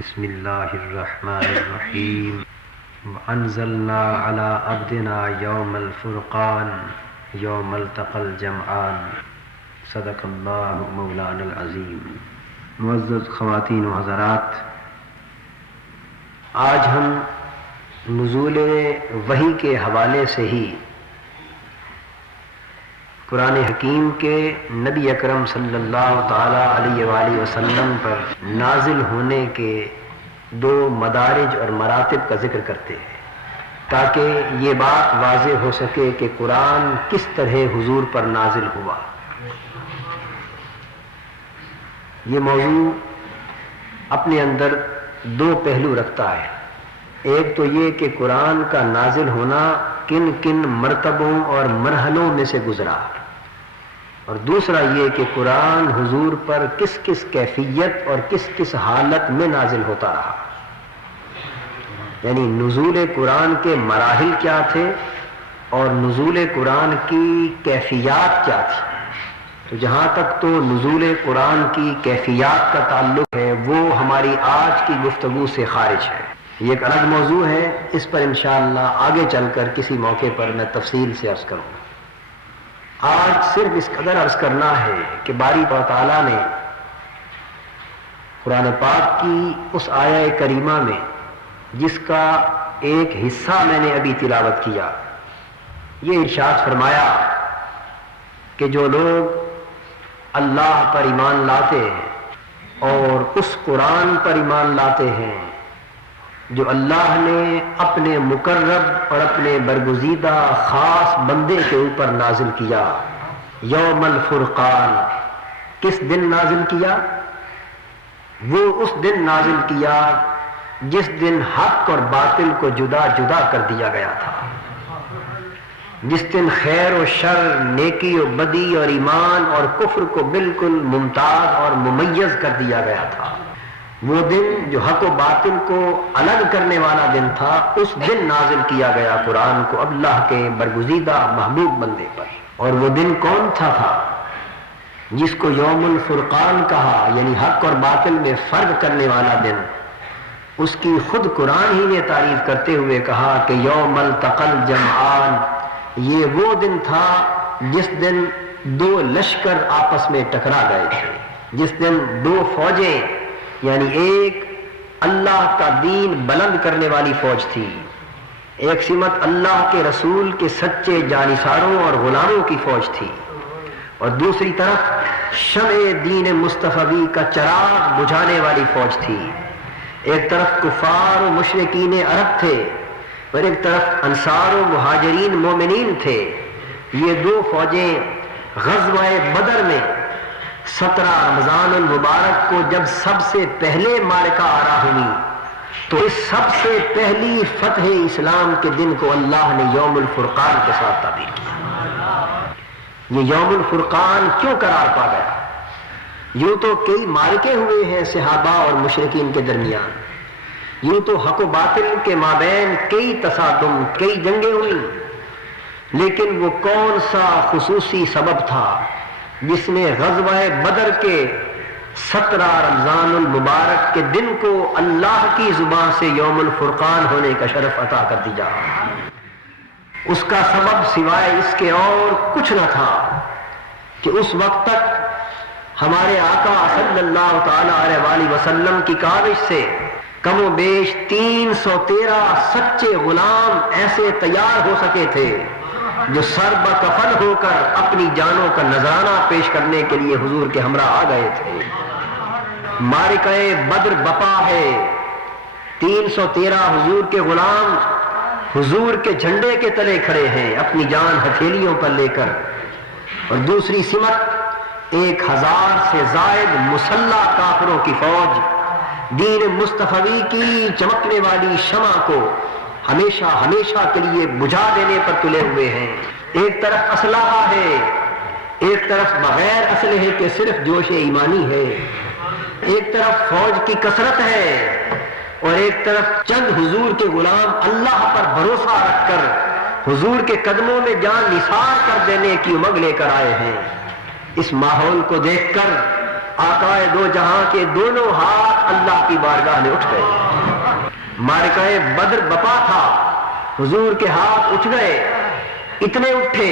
بسم اللہ الرحمن الرحیم وانزلنا علی عبدنا یوم الفرقان یوم التقى الجمعان صدق اللہ مولانا العظیم۔ معزز خواتین و حضرات، آج ہم نزول وحی کے حوالے سے ہی قرآن حکیم کے نبی اکرم صلی اللہ تعالی علیہ وآلہ وسلم پر نازل ہونے کے دو مدارج اور مراتب کا ذکر کرتے ہیں، تاکہ یہ بات واضح ہو سکے کہ قرآن کس طرح حضور پر نازل ہوا۔ یہ موضوع اپنے اندر دو پہلو رکھتا ہے، ایک تو یہ کہ قرآن کا نازل ہونا کن کن مرتبوں اور مرحلوں میں سے گزرا، اور دوسرا یہ کہ قرآن حضور پر کس کس کیفیت اور کس کس حالت میں نازل ہوتا رہا، یعنی نزول قرآن کے مراحل کیا تھے اور نزول قرآن کی کیفیات کیا تھی۔ تو جہاں تک تو نزول قرآن کی کیفیات کا تعلق ہے وہ ہماری آج کی گفتگو سے خارج ہے، یہ ایک الگ موضوع ہے، اس پر انشاءاللہ آگے چل کر کسی موقع پر میں تفصیل سے عرض کروں گا۔ آج صرف اس قدر عرض کرنا ہے کہ باری تعالیٰ نے قرآن پاک کی اس آیہ کریمہ میں جس کا ایک حصہ میں نے ابھی تلاوت کیا، یہ ارشاد فرمایا کہ جو لوگ اللہ پر ایمان لاتے ہیں اور اس قرآن پر ایمان لاتے ہیں جو اللہ نے اپنے مقرب اور اپنے برگزیدہ خاص بندے کے اوپر نازل کیا، یوم الفرقان، کس دن نازل کیا؟ وہ اس دن نازل کیا جس دن حق اور باطل کو جدا جدا کر دیا گیا تھا، جس دن خیر و شر، نیکی و بدی اور ایمان اور کفر کو بالکل ممتاز اور ممیز کر دیا گیا تھا۔ وہ دن جو حق و باطل کو الگ کرنے والا دن تھا، اس دن نازل کیا گیا قرآن کو اللہ کے برگزیدہ محبوب بندے پر۔ اور وہ دن کون تھا جس کو یوم الفرقان کہا، یعنی حق اور باطل میں فرق کرنے والا دن، اس کی خود قرآن ہی نے تعریف کرتے ہوئے کہا کہ یوم التقى الجمعان، یہ وہ دن تھا جس دن دو لشکر آپس میں ٹکرا گئے تھے، جس دن دو فوجیں، یعنی ایک اللہ کا دین بلند کرنے والی فوج تھی، ایک سمت اللہ کے رسول کے سچے جانثاروں اور غلاموں کی فوج تھی، اور دوسری طرف شمع دین مصطفی کا چراغ بجھانے والی فوج تھی۔ ایک طرف کفار و مشرکین عرب تھے اور ایک طرف انصار و مہاجرین مومنین تھے۔ یہ دو فوجیں غزوہ بدر میں 17 رمضان المبارک کو جب سب سے پہلے معرکہ آرا ہوئی تو اس سب سے پہلی فتح اسلام کے دن کو اللہ نے یوم الفرقان کے ساتھ تعبیر کیا۔ یہ یوم الفرقان کیوں قرار پا گیا؟ یوں تو کئی معرکے ہوئے ہیں صحابہ اور مشرکین کے درمیان، یوں تو حق و باطل کے مابین کئی تصادم، کئی جنگیں ہوئیں، لیکن وہ کون سا خصوصی سبب تھا جس نے غزوہ بدر کے 17 رمضان المبارک کے دن کو اللہ کی زبان سے یوم الفرقان ہونے کا شرف عطا کر دیا؟ اس کا سبب سوائے اس کے اور کچھ نہ تھا کہ اس وقت تک ہمارے آقا صلی اللہ تعالی علیہ وآلہ وسلم کی کاوش سے کم و بیش 313 سچے غلام ایسے تیار ہو سکے تھے جو سر بکفن ہو کر اپنی جانوں کا نذرانہ پیش کرنے کے لیے حضور کے ہمراہ آ گئے تھے۔ معرکہ بدر بپا ہے، 313 حضور کے غلام حضور کے جھنڈے کے تلے کھڑے ہیں اپنی جان ہتھیلیوں پر لے کر، اور دوسری سمت 1000 سے زائد مسلح کافروں کی فوج دین مصطفی کی چمکنے والی شمع کو ہمیشہ ہمیشہ کے لیے بجھا دینے پر تلے ہوئے ہیں۔ ایک طرف اسلحہ ہے، ایک طرف بغیر اسلحے کے صرف جوش ایمانی ہے، ایک طرف فوج کی کثرت ہے اور ایک طرف چند حضور کے غلام اللہ پر بھروسہ رکھ کر حضور کے قدموں میں جان نثار کر دینے کی امنگ لے کر آئے ہیں۔ اس ماحول کو دیکھ کر آقائے دو جہاں کے دونوں ہاتھ اللہ کی بارگاہ میں اٹھ گئے. معرکہ بدر بپا تھا, حضور کے ہاتھ اٹھ گئے, اتنے اٹھے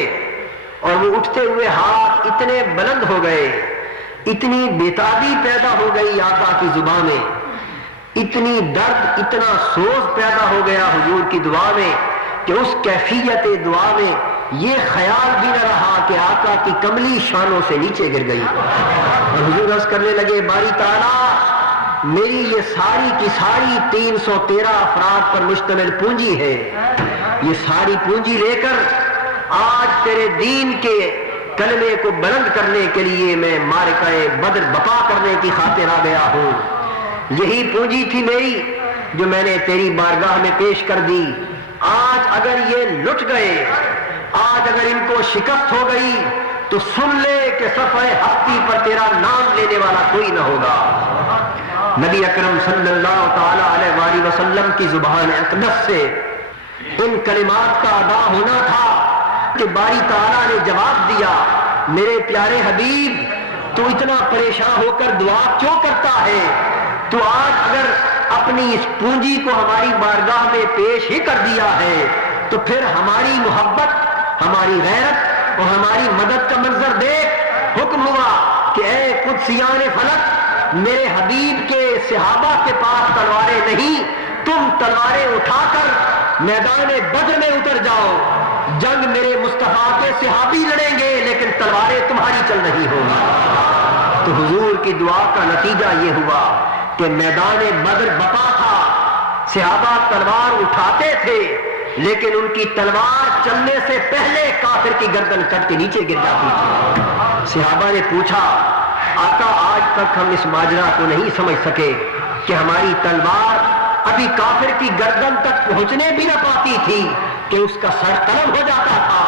اور وہ اٹھتے ہوئے ہاتھ اتنے بلند ہو گئے, اتنی بےتابی پیدا ہو گئی آقا کی زبان میں, اتنی درد, اتنا سوز پیدا ہو گیا حضور کی دعا میں کہ اس کیفیت دعا میں یہ خیال بھی نہ رہا کہ آقا کی کملی شانوں سے نیچے گر گئی. اور حضور عرض کرنے لگے, باری تعالیٰ میری یہ ساری کی ساری 313 افراد پر مشتمل پونجی ہے, یہ ساری پونجی لے کر آج تیرے دین کے کلمے کو بلند کرنے کے لیے میں معرکہ بدر بپا کرنے کی خاطر آ گیا ہوں. یہی پونجی تھی میری جو میں نے تیری بارگاہ میں پیش کر دی. آج اگر یہ لٹ گئے, آج اگر ان کو شکست ہو گئی تو سن لے کہ صفحہ ہستی پر تیرا نام لینے والا کوئی نہ ہوگا. نبی اکرم صلی اللہ تعالی علیہ وآلہ وسلم کی زبان اقدس سے ان کلمات کا ادا ہونا تھا کہ باری تعالیٰ نے جواب دیا, میرے پیارے حبیب تو اتنا پریشان ہو کر دعا کیوں کرتا ہے؟ تو آج اگر اپنی اس پونجی کو ہماری بارگاہ میں پیش ہی کر دیا ہے تو پھر ہماری محبت, ہماری غیرت اور ہماری مدد کا منظر دیکھ. حکم ہوا کہ اے قدسیان فلک, میرے حبیب کے صحابہ کے پاس تلواریں نہیں, تم تلواریں اٹھا کر میدان بدر میں اتر جاؤ. جنگ میرے مصطفیٰ کے صحابی لڑیں گے لیکن تلواریں تمہاری چل رہی ہوگی. تو حضور کی دعا کا نتیجہ یہ ہوا کہ میدان بدر بپا تھا, صحابہ تلوار اٹھاتے تھے لیکن ان کی تلوار چلنے سے پہلے کافر کی گردن کٹ کے نیچے گر جاتی تھی. صحابہ نے پوچھا, آقا آج تک ہم اس ماجرا کو نہیں سمجھ سکے کہ ہماری تلوار ابھی کافر کی گردن تک پہنچنے بھی نہ پاتی تھی کہ اس کا سر قلم ہو جاتا تھا,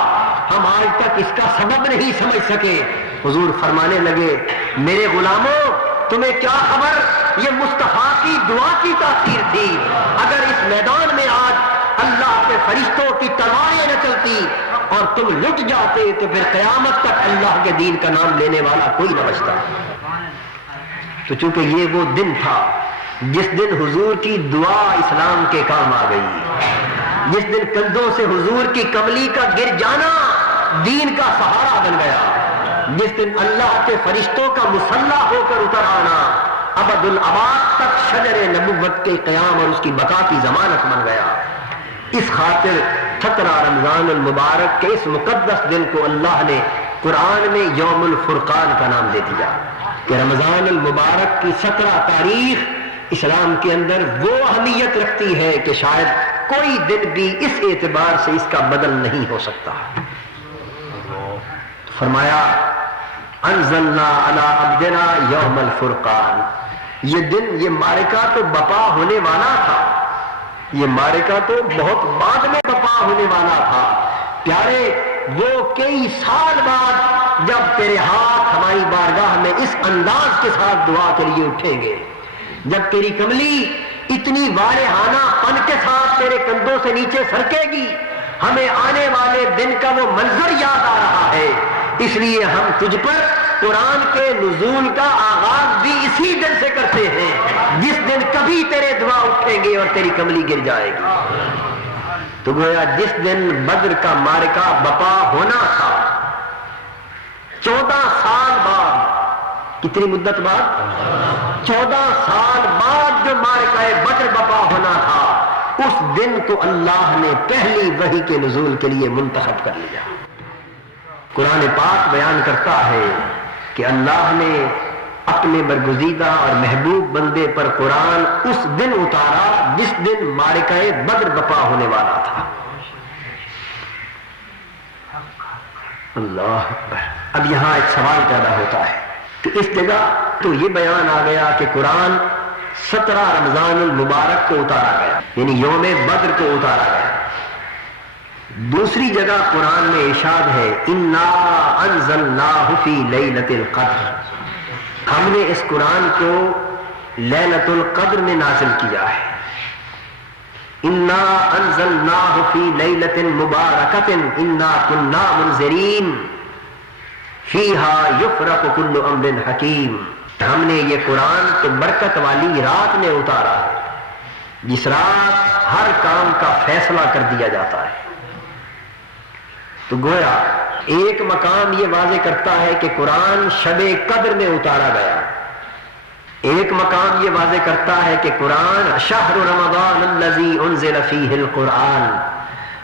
ہم آج تک اس کا سبب نہیں سمجھ سکے. حضور فرمانے لگے, میرے غلاموں تمہیں کیا خبر, یہ مصطفیٰ کی دعا کی تاثیر تھی. اگر اس میدان میں آج اللہ کے فرشتوں کی تلواریں نہ چلتی اور تم لٹ جاتے تو پھر قیامت تک اللہ کے دین کا نام لینے والا کوئی نہ بچتا. تو چونکہ یہ وہ دن تھا جس دن حضور کی دعا اسلام کے کام آ گئی, جس دن کندھوں سے حضور کی کملی کا گر جانا دین کا سہارا بن گیا, جس دن اللہ کے فرشتوں کا مسلح ہو کر اتر آنا ابد الاباد تک شجر نبوت کے قیام اور اس کی بقا کی ضمانت بن گیا. اس خاطر 17 رمضان المبارک کے اس مقدس دن کو اللہ نے قرآن میں یوم الفرقان کا نام دے دیا کہ رمضان المبارک کی 17 تاریخ اسلام کے اندر وہ اہمیت رکھتی ہے کہ شاید کوئی دن بھی اس اعتبار سے اس کا بدل نہیں ہو سکتا. فرمایا انزلنا علی عبدنا یوم الفرقان, یہ دن, یہ معرکہ تو بپا ہونے والا تھا, یہ معرکہ تو بہت بعد میں بپا ہونے والا تھا. پیارے وہ کئی سال بعد جب تیرے ہاتھ ہماری بارگاہ میں اس انداز کے ساتھ دعا کے لیے اٹھیں گے, جب تیری کملی اتنی وارحانہ پن کے ساتھ تیرے کندھوں سے نیچے سرکے گی, ہمیں آنے والے دن کا وہ منظر یاد آ رہا ہے. اس لیے ہم تجھ پر قرآن کے نزول کا آغاز بھی اسی دن سے کرتے ہیں جس دن کبھی تیرے دعا اٹھیں گے اور تیری کملی گر جائے گی. تو گویا جس دن بدر کا معرکہ بپا ہونا تھا 14 سال بعد, کتنی مدت بعد, 14 سال بعد جو معرکہ بدر بپا ہونا تھا, اس دن کو اللہ نے پہلی وحی کے نزول کے لیے منتخب کر لیا. قرآن پاک بیان کرتا ہے کہ اللہ نے اپنے برگزیدہ اور محبوب بندے پر قرآن اس دن اتارا جس دن معرکہ بدر بپا ہونے والا تھا. اللہ اکبر. اب یہاں ایک سوال پیدا ہوتا ہے کہ اس جگہ تو یہ بیان آ گیا کہ قرآن 17 رمضان المبارک کو اتارا گیا, یعنی یوم بدر کو اتارا گیا. دوسری جگہ قرآن میں ارشاد ہے انا انزلناہ فی لیلۃ القدر, ہم نے اس قرآن کو لیلۃ القدر میں نازل کیا ہے. انا انزلناہ فی لیلۃ مبارکۃ انا کنا منذرین فیہا یفرق کل امر حکیم. ہم نے یہ قرآن تو برکت والی رات میں اتارا ہے، جس رات ہر کام کا فیصلہ کر دیا جاتا ہے۔ تو گویا ایک مقام یہ واضح کرتا ہے کہ قرآن شب قدر میں اتارا گیا، ایک مقام یہ واضح کرتا ہے کہ قرآن شہر رمضان الذی انزل فیہ القرآن،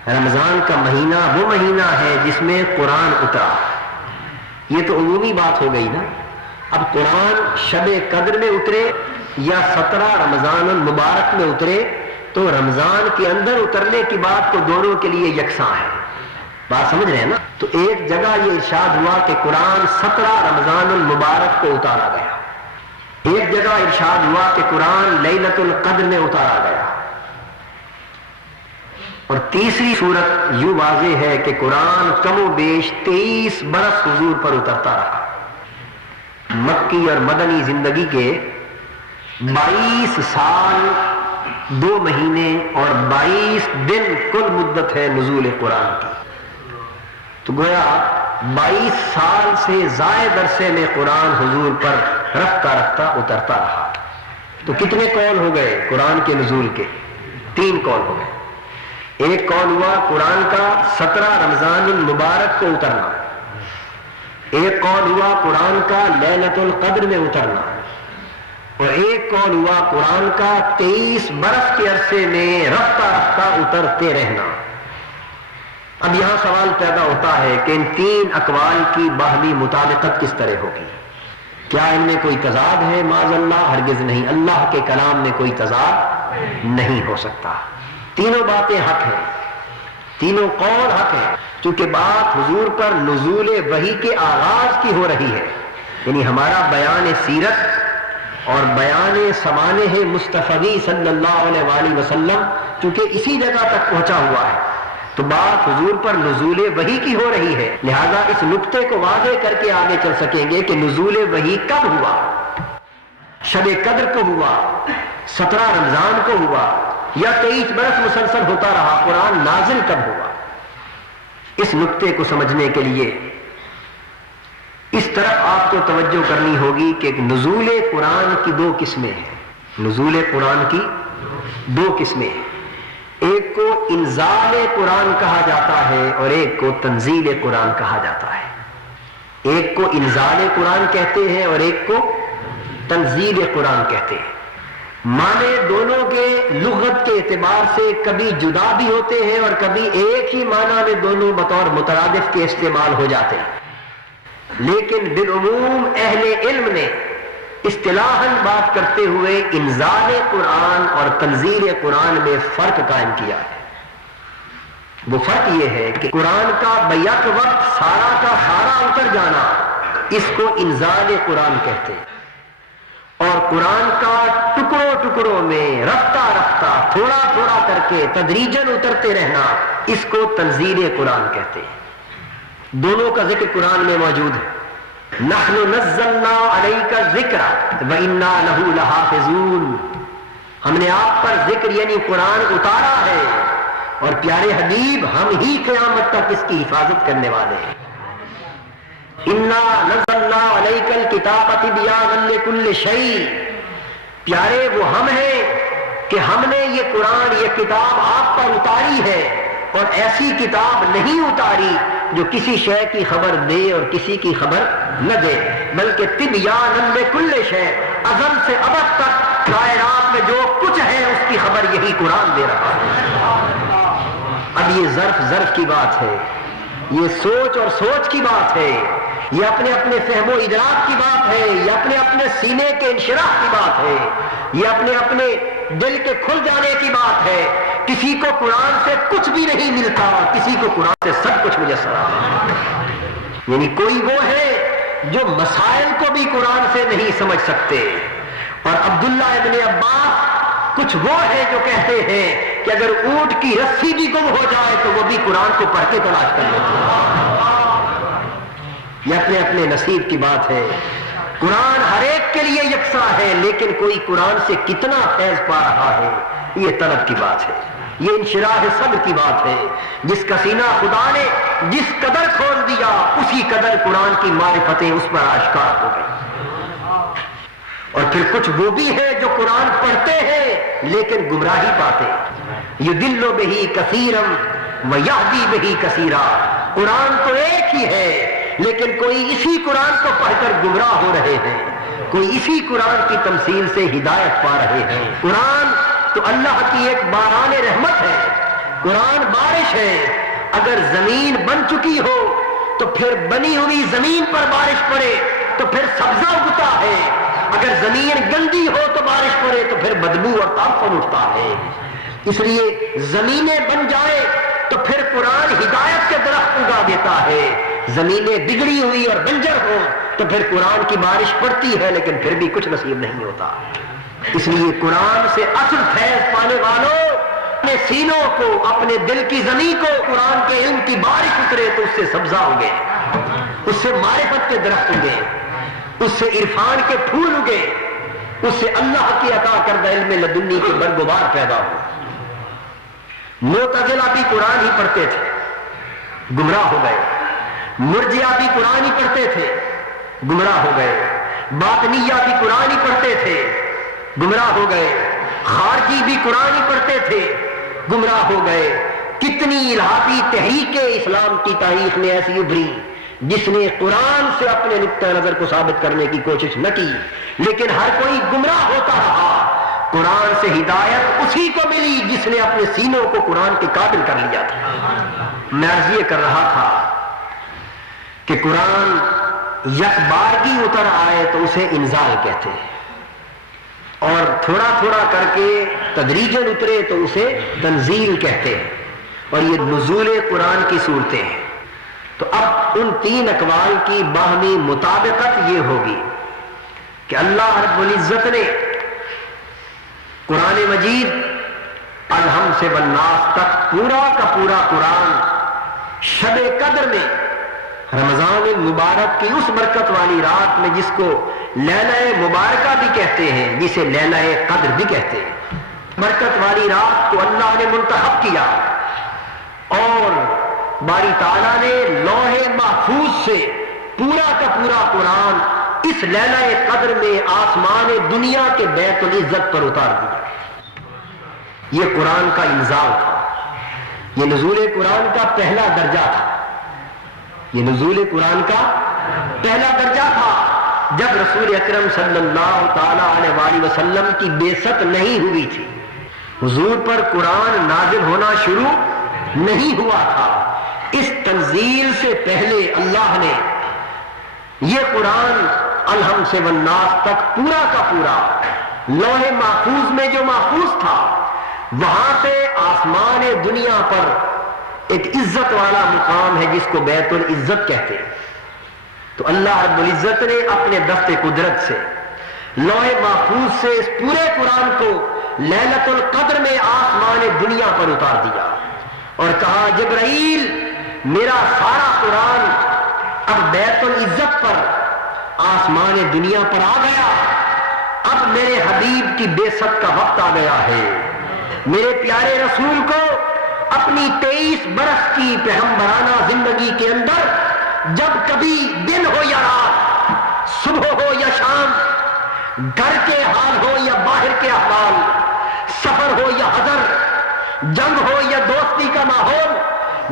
رمضان کا مہینہ وہ مہینہ ہے جس میں قرآن اترا۔ یہ تو عمومی بات ہو گئی نا۔ اب قرآن شب قدر میں اترے یا 17 رمضان المبارک میں اترے تو رمضان کے اندر اترنے کی بات تو دونوں کے لیے یکساں ہے، بات سمجھ رہے ہیں نا۔ تو ایک جگہ یہ ارشاد ہوا کہ قرآن 17 رمضان المبارک کو اتارا گیا، ایک جگہ ارشاد ہوا کہ قرآن لیلۃ القدر میں اتارا گیا، اور تیسری صورت یوں واضح ہے کہ قرآن کم و بیش 23 برس حضور پر اترتا رہا۔ مکی اور مدنی زندگی کے 22 سال 2 مہینے اور 22 دن کل مدت ہے نزول قرآن کی۔ تو گویا 22 سال سے زائد عرصے میں قرآن حضور پر رفتہ رفتہ اترتا رہا۔ تو کتنے قول ہو گئے قرآن کے نزول کے؟ 3 قول ہو گئے۔ ایک قول ہوا قرآن کا 17 رمضان المبارک کو اترنا، ایک قول ہوا قرآن کا لیلۃ القدر میں اترنا، اور ایک قول ہوا قرآن کا 23 برس کے عرصے میں رفتہ رفتہ اترتے رہنا۔ اب یہاں سوال پیدا ہوتا ہے کہ ان 3 اقوال کی باہمی مطابقت کس طرح ہوگی؟ کیا ان میں کوئی تضاد ہے؟ معاذ اللہ ہرگز نہیں، اللہ کے کلام میں کوئی تضاد نہیں ہو سکتا۔ تینوں باتیں حق ہیں، تینوں قول حق ہیں، کیونکہ بات حضور پر نزول وحی کے آغاز کی ہو رہی ہے، یعنی ہمارا بیان سیرت اور بیان سمانح مصطفی صلی اللہ علیہ وآلہ وسلم چونکہ اسی جگہ تک پہنچا ہوا ہے، تو بات حضور پر نزول وحی کی ہو رہی ہے، لہذا اس نقطے کو واضح کر کے آگے چل سکیں گے کہ نزول وحی کب ہوا، شب قدر کو ہوا، 17 رمضان کو ہوا، یا 23 برس مسلسل ہوتا رہا، قرآن نازل کب ہوا۔ اس نقطے کو سمجھنے کے لیے اس طرف آپ کو توجہ کرنی ہوگی کہ نزول قرآن کی 2 قسمیں ہیں، نزول قرآن کی 2 قسمیں ہیں، ایک کو انزال قرآن کہا جاتا ہے اور ایک کو تنزیل قرآن کہا جاتا ہے۔ ایک کو انزال قرآن کہتے ہیں اور ایک کو تنزیل قرآن کہتے ہیں۔ معنی دونوں کے لغت کے اعتبار سے کبھی جدا بھی ہوتے ہیں اور کبھی ایک ہی معنی میں دونوں بطور مترادف کے استعمال ہو جاتے ہیں، لیکن بالعموم اہل علم نے اصطلاحاً بات کرتے ہوئے انزال قرآن اور تنزیل قرآن میں فرق قائم کیا ہے۔ وہ فرق یہ ہے کہ قرآن کا بیک وقت سارا کا سارا اتر جانا اس کو انزال قرآن کہتے ہیں، اور قرآن کا ٹکڑوں ٹکڑوں میں رفتہ رفتہ تھوڑا تھوڑا کر کے تدریجاً اترتے رہنا اس کو تنزیل قرآن کہتے ہیں۔ دونوں کا ذکر قرآن میں موجود ہے۔ نحن نزلنا علیک الذکر وإنا لہ لحافظون، ہم نے آپ پر ذکر یعنی قرآن اتارا ہے اور پیارے حبیب ہم ہی قیامت تک اس کی حفاظت کرنے والے ہیں۔ انا نزلنا علیک الکتاب تبیانا لکل شیء، پیارے وہ ہم ہیں کہ ہم نے یہ قرآن یہ کتاب آپ پر اتاری ہے، اور ایسی کتاب نہیں اتاری جو کسی شے کی خبر دے اور کسی کی خبر نہ دے، بلکہ تبیانا لکل شیء، ازل سے ابد تک کائنات میں جو کچھ ہے اس کی خبر یہی قرآن دے رہا ہے۔ اب یہ ظرف کی بات ہے، یہ سوچ اور سوچ کی بات ہے، یہ اپنے اپنے فہم و ادراک کی بات ہے، یہ اپنے اپنے سینے کے انشراح کی بات ہے، یہ اپنے اپنے دل کے کھل جانے کی بات ہے۔ کسی کو قرآن سے کچھ بھی نہیں ملتا، کسی کو قرآن سے سب کچھ میسر آتا ہے، یعنی کوئی وہ ہے جو مسائل کو بھی قرآن سے نہیں سمجھ سکتے، اور عبداللہ ابن عباس کچھ وہ ہے جو کہتے ہیں کہ اگر اونٹ کی رسی بھی گم ہو جائے تو وہ بھی قرآن کو پڑھ کے تلاش کر لیتے ہیں۔ یہ اپنے اپنے نصیب کی بات ہے۔ قرآن ہر ایک کے لیے یکساں ہے، لیکن کوئی قرآن سے کتنا فیض پا رہا ہے یہ طلب کی بات ہے، یہ انشراح صدر کی بات ہے۔ جس کا سینہ خدا نے جس قدر کھول دیا اسی قدر قرآن کی معرفتیں اس پر آشکار ہو گئی۔ اور پھر کچھ وہ بھی ہیں جو قرآن پڑھتے ہیں لیکن گمراہی پاتے. یضل بہ کثیرا ویہدی بہ کثیرا. قرآن تو ایک ہی ہے لیکن کوئی اسی قرآن کو پڑھ کر گمراہ ہو رہے ہیں, کوئی اسی قرآن کی تمثیل سے ہدایت پا رہے ہیں. قرآن تو اللہ کی ایک باران رحمت ہے, قرآن بارش ہے. اگر زمین بن چکی ہو تو پھر بنی ہوئی زمین پر بارش پڑے تو پھر سبزہ اگتا ہے. اگر زمین گندی ہو تو بارش پڑے تو پھر بدبو اور تعفن اٹھتا ہے. اس لیے زمینیں بن جائے تو پھر قرآن ہدایت کے درخت اگا دیتا ہے. زمینیں بگڑی ہوئی اور بنجر ہو تو پھر قرآن کی بارش پڑتی ہے لیکن پھر بھی کچھ نصیب نہیں ہوتا. اس لیے قرآن سے اصل فیض پانے والوں اپنے سینوں کو, اپنے دل کی زمین کو قرآن کے علم کی بارش اترے تو اس سے سبزہ اگے, اس سے معرفت کے درخت اگے, اس سے عرفان کے پھول اگے, اس سے اللہ کی عطا کردہ علم لدنی کے برگبار پیدا ہو. معتزلہ بھی قرآن ہی پڑھتے تھے, گمراہ ہو گئے. مرجئہ بھی قرآن ہی پڑھتے تھے, گمراہ ہو گئے. باطنیہ بھی قرآن ہی پڑھتے تھے, گمراہ ہو گئے. خارجی بھی قرآن ہی پڑھتے تھے, گمراہ ہو گئے. کتنی الہاتی تحریکیں اسلام کی تاریخ میں ایسی ابھری جس نے قرآن سے اپنے نقطہ نظر کو ثابت کرنے کی کوشش نہ کی, لیکن ہر کوئی گمراہ ہوتا رہا. قرآن سے ہدایت اسی کو ملی جس نے اپنے سینوں کو قرآن کے قابل کر لیا تھا. میں عرض یہ کر رہا تھا کہ قرآن یک بارگی اتر آئے تو اسے انزال کہتے ہیں, اور تھوڑا تھوڑا کر کے تدریجاً اترے تو اسے تنزیل کہتے ہیں, اور یہ نزول قرآن کی صورتیں ہیں. تو اب ان تین اقوال کی باہمی مطابقت یہ ہوگی کہ اللہ رب العزت نے قرآن مجید الحم سے والناس تک پورا کا پورا قرآن شب قدر میں, رمضان المبارک کی اس برکت والی رات میں جس کو لیلہ مبارکہ بھی کہتے ہیں, جسے لیلہ قدر بھی کہتے ہیں, برکت والی رات کو اللہ نے منتخب کیا اور باری تعالیٰ نے لوح محفوظ سے پورا کا پورا قرآن اس لیلہ قدر میں آسمان دنیا کے بیت العزت پر اتار دیا. یہ قرآن کا انزال تھا, یہ نزول قرآن کا پہلا درجہ تھا, یہ نزول قرآن کا پہلا درجہ تھا. جب رسول اکرم صلی اللہ تعالی علیہ وآلہ وسلم کی بعثت نہیں ہوئی تھی, حضور پر قرآن نازل ہونا شروع نہیں ہوا تھا. اس تنزیل سے پہلے اللہ نے یہ قرآن الحم سے والناس تک پورا کا پورا لوح محفوظ میں جو محفوظ تھا وہاں سے آسمان دنیا پر ایک عزت والا مقام ہے جس کو بیت العزت کہتے ہیں. تو اللہ رب العزت نے اپنے دست قدرت سے لوح محفوظ سے اس پورے قرآن کو لیلۃ القدر میں آسمان دنیا پر اتار دیا اور کہا, جبرائیل میرا سارا قرآن اب بیت العزت پر آسمان دنیا پر آ گیا, اب میرے حبیب کی بعثت کا وقت آ گیا ہے. میرے پیارے رسول کو اپنی 23 برس کی پیغمبرانہ زندگی کے اندر جب کبھی دن ہو یا رات, صبح ہو یا شام, گھر کے حال ہو یا باہر کے احوال, سفر ہو یا حضر, جنگ ہو یا دوستی کا ماحول,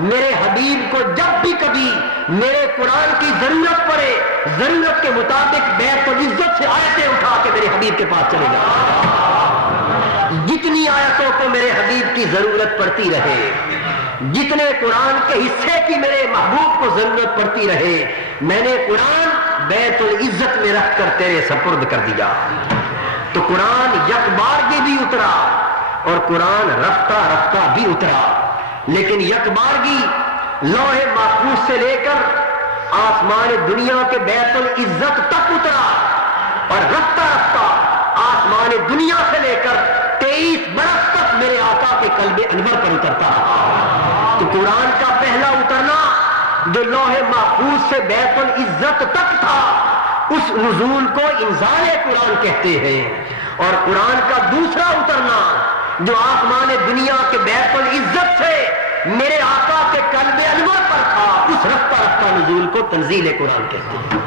میرے حبیب کو جب بھی کبھی میرے قرآن کی ضرورت پڑے, ضرورت کے مطابق بیت العزت سے آیتیں اٹھا کے میرے حبیب کے پاس چلے جاؤ. جتنی آیتوں کو میرے حبیب کی ضرورت پڑتی رہے, جتنے قرآن کے حصے کی میرے محبوب کو ضرورت پڑتی رہے, میں نے قرآن بیت العزت میں رکھ کر تیرے سپرد کر دیا. تو قرآن یک بارگی بھی اترا اور قرآن رفتہ رفتہ بھی اترا, لیکن یک بارگی لوح محفوظ سے لے کر آسمان دنیا کے بیت العزت تک اترا اور رفتہ رفتہ آسمان دنیا سے لے کر 23 برس تک میرے آقا کے قلب انور پر اترتا رہا. تو قرآن کا پہلا اترنا جو لوح محفوظ سے بیت العزت تک تھا, اس نزول کو انزال قرآن کہتے ہیں. اور قرآن کا دوسرا اترنا جو آسمان دنیا کے بیت العزت سے میرے آقا کے قلب انور پر تھا, اس رفتہ رفتہ نزول کو تنزیل قرآن کہتے ہیں.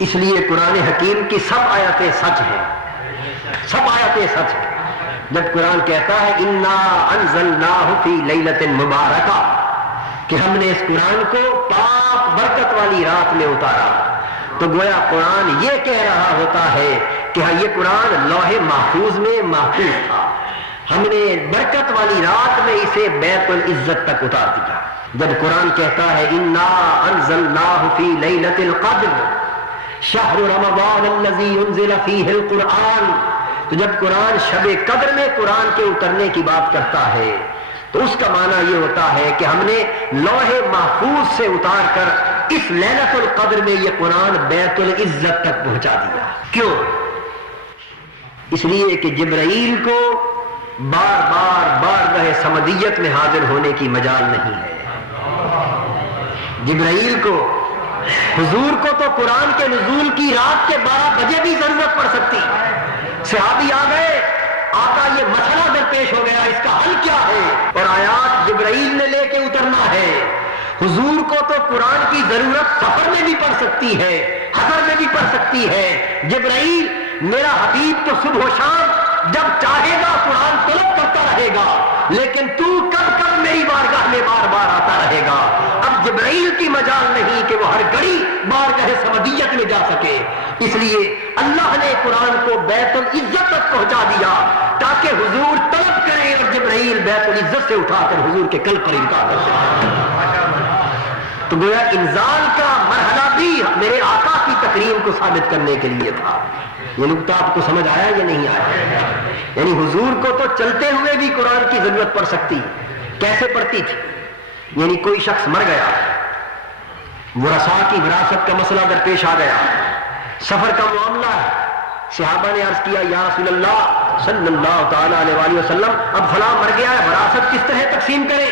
اس لیے قرآن حکیم کی سب آیتیں سچ ہیں، سب آیتیں سچ ہیں۔ جب قرآن کہتا ہے انا انزلناہ فی لیلۃ مبارکہ کہ ہم نے اس قرآن کو پاک برکت والی رات میں اتارا، تو گویا قرآن یہ کہہ رہا ہوتا ہے کہ ہاں یہ قرآن لوح محفوظ میں محفوظ تھا، ہم نے برکت والی رات میں اسے بیت العزت تک اتار دیا۔ جب قرآن کہتا ہے انا انزلناہ فی لیلۃ القدر شہر رمضان الذی انزل فیہ القرآن، تو جب قرآن شب قدر میں قرآن کے اترنے کی بات کرتا ہے تو اس کا معنی یہ ہوتا ہے کہ ہم نے لوح محفوظ سے اتار کر اس لیلۃ القدر میں یہ قرآن بیت العزت تک پہنچا دیا۔ کیوں؟ اس لیے کہ جبرائیل کو بار بار بارگاہ صمدیت میں حاضر ہونے کی مجال نہیں ہے۔ جبرائیل کو، حضور کو تو قرآن کے نزول کی رات کے 12 بجے بھی ضرورت پڑ سکتی، صحابی آ گئے، آقا یہ مسئلہ درپیش ہو گیا، اس کا حل کیا ہے، اور آیات جبرائیل نے لے کے اترنا ہے۔ حضور کو تو قرآن کی ضرورت سفر میں بھی پڑ سکتی ہے، حضر میں بھی پڑ سکتی ہے۔ جبرائیل میرا حبیب تو صبح و شام جب چاہے گا قرآن طلب کرتا رہے گا، لیکن تو کب کب میری بارگاہ میں بار بار آتا رہے گا۔ اب جبرائیل کی مجال نہیں کہ وہ ہر گھڑی بارگاہ صمدیت میں جا سکے، اس لیے اللہ نے قرآن کو بیت العزت تک پہنچا دیا تاکہ حضور طلب کریں اور جبرائیل بیت العزت سے اٹھا کر حضور کے قلب پر القاء کر سکے۔ تو گویا انزال کا مرحلہ بھی میرے آقا کی تکریم کو ثابت کرنے کے لیے تھا۔ یہ نقطہ آپ کو سمجھ آیا یا نہیں آیا؟ یعنی حضور کو تو چلتے ہوئے بھی قرآن کی ضرورت پڑ سکتی، کیسے پڑتی تھی؟ یعنی کوئی شخص مر گیا، ورثاء کی وراثت کا مسئلہ درپیش آ گیا، سفر کا معاملہ ہے، صحابہ نے عرض کیا یا رسول اللہ صلی اللہ تعالی علیہ وآلہ وسلم اب فلاں مر گیا ہے، وراثت کس طرح تقسیم کریں؟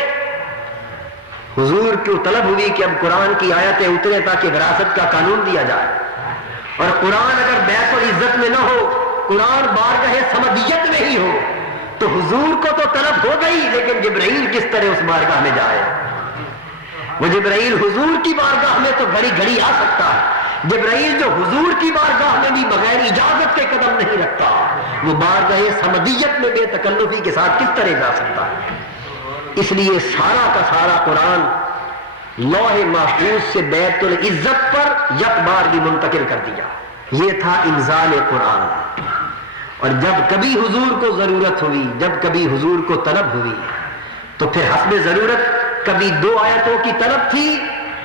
حضور کو طلب ہوئی کہ اب قرآن کی آیتیں اترے تاکہ وراثت کا قانون دیا جائے، اور قرآن اگر بیت العزت میں نہ ہو، قرآن بارگاہ صمدیت میں ہی ہو، تو حضور کو تو طلب ہو گئی، لیکن جبرائیل کس طرح اس بارگاہ میں جائے؟ وہ جبرائیل حضور کی بارگاہ میں تو گھڑی گھڑی آ سکتا ہے، جبرائیل جو حضور کی بارگاہ میں بھی بغیر اجازت کے قدم نہیں رکھتا، وہ بارگاہ صمدیت میں بے تکلفی کے ساتھ کس طرح جا سکتا ہے؟ اس لیے سارا کا سارا قرآن لوح محفوظ سے بیت العزت پر یک بار بھی منتقل کر دیا۔ یہ تھا انزال قرآن۔ اور جب کبھی حضور کو ضرورت ہوئی، جب کبھی حضور کو طلب ہوئی، تو پھر حسب ضرورت کبھی 2 آیتوں کی طلب تھی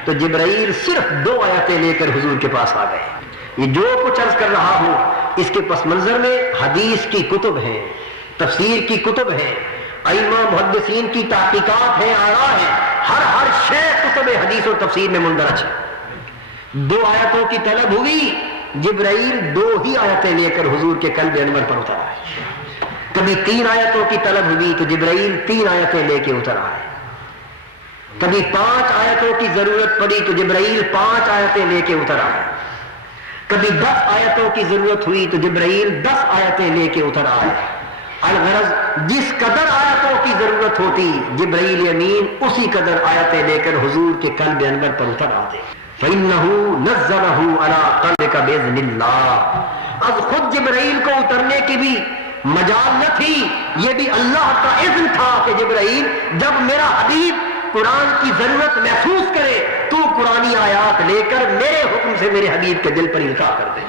تو جبرائیل صرف 2 آیتیں لے کر حضور کے پاس آ گئے۔ یہ جو کچھ عرض کر رہا ہوں اس کے پس منظر میں حدیث کی کتب ہیں، تفسیر کی کتب ہیں، ائمہ محدثین کی تحقیقات ہیں، آراء ہیں، ہر شے کتب حدیث و تفسیر میں مندرج ہے۔ 2 آیتوں کی طلب ہوئی، جبرائیل 2 ہی آیتیں لے کر حضور کے قلب انور پر اتر آئے۔ کبھی 3 آیتوں کی طلب ہوئی تو جبرائیل 3 آیتیں لے کے اتر آئے۔ کبھی 5 آیتوں کی ضرورت پڑی تو جبرائیل 5 آیتیں لے کے اتر آئے۔ کبھی 10 آیتوں کی ضرورت ہوئی تو جبرائیل 10 آیتیں لے کے اتر آئے۔ الغرض جس قدر آیتوں کی ضرورت ہوتی جبرائیل امین اسی قدر آیتیں لے کر حضور کے قلب انور پر اتر آتے۔ فَإِنَّهُ نَزَّلَهُ عَلَىٰ قَلْبِكَ بِإِذْنِ اللَّهِ، از خود جبرائیل کو اترنے کی بھی مجال نہ تھی، یہ بھی اللہ کا اذن تھا کہ جبرائیل جب میرا حبیب قرآن کی ضرورت محسوس کرے تو قرآنی آیات لے کر میرے حکم سے میرے حبیب کے دل پر القاء کر دے۔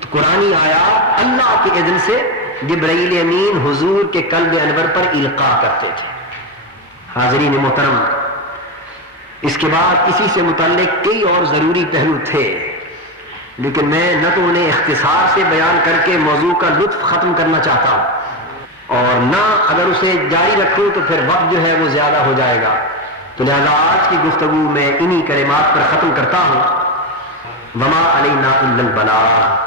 تو قرآنی آیات اللہ کے اذن سے جبرائیل امین حضور کے قلب انور پر القاء کرتے تھے۔ حاضرین محترم، اس کے بعد اسی سے متعلق کئی اور ضروری پہلو تھے، لیکن میں نہ تو انہیں اختصار سے بیان کر کے موضوع کا لطف ختم کرنا چاہتا ہوں، اور نہ اگر اسے جاری رکھوں تو پھر وقت جو ہے وہ زیادہ ہو جائے گا، تو لہذا آج کی گفتگو میں انہی کلمات پر ختم کرتا ہوں۔ وما علینا الا البلاغ۔